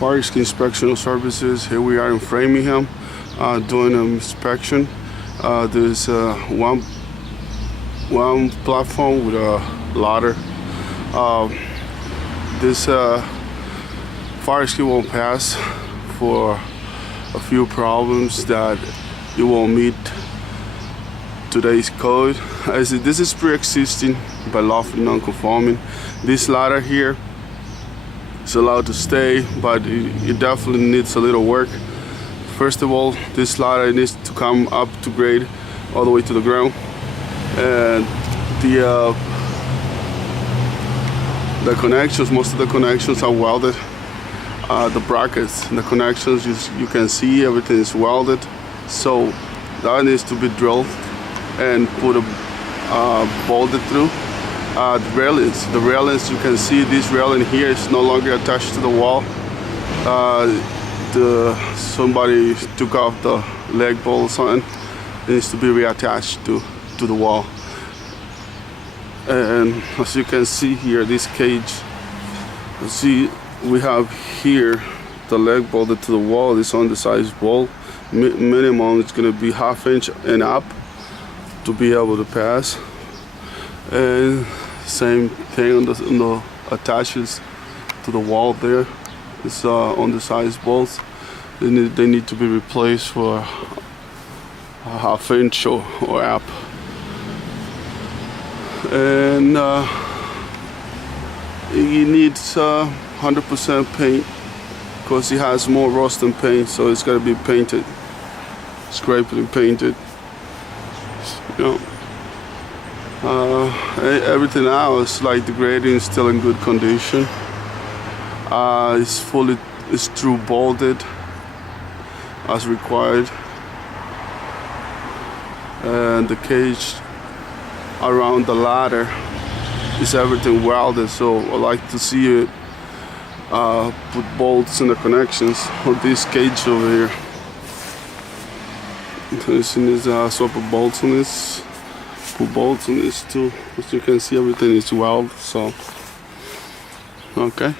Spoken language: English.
Fire Escape Inspection Services. Here we are in Framingham doing an inspection. There's one platform with a ladder. This fire escape won't pass for a few problems that it won't meet today's code. As this is pre-existing by lawfully non-conforming. This ladder here is allowed to stay, but it definitely needs a little work. First of all, this ladder needs to come up to grade all the way to the ground, and the connections, most of the connections are welded. The brackets and the connections, you can see everything is welded, so that needs to be drilled and put bolted through. The railings, you can see this railing here is no longer attached to the wall. Somebody took off the leg bolt or something. It needs to be reattached to the wall. And as you can see here, this cage, we have here the leg bolted to the wall. This undersized bolt, minimum it's going to be 1/2 inch and up to be able to pass. And same thing on the attaches to the wall there. It's undersized bolts. They need to be replaced for 1/2 inch or up. And it needs 100% paint because it has more rust than paint, so it's got to be painted, scraped and painted. You know, everything else, like the grating, is still in good condition. It's through bolted as required, and the cage around the ladder is everything welded. So I like to see it put bolts in the connections on this cage over here. There's swap of bolts on this. Put bolts on this too. As you can see, everything is welded. So okay.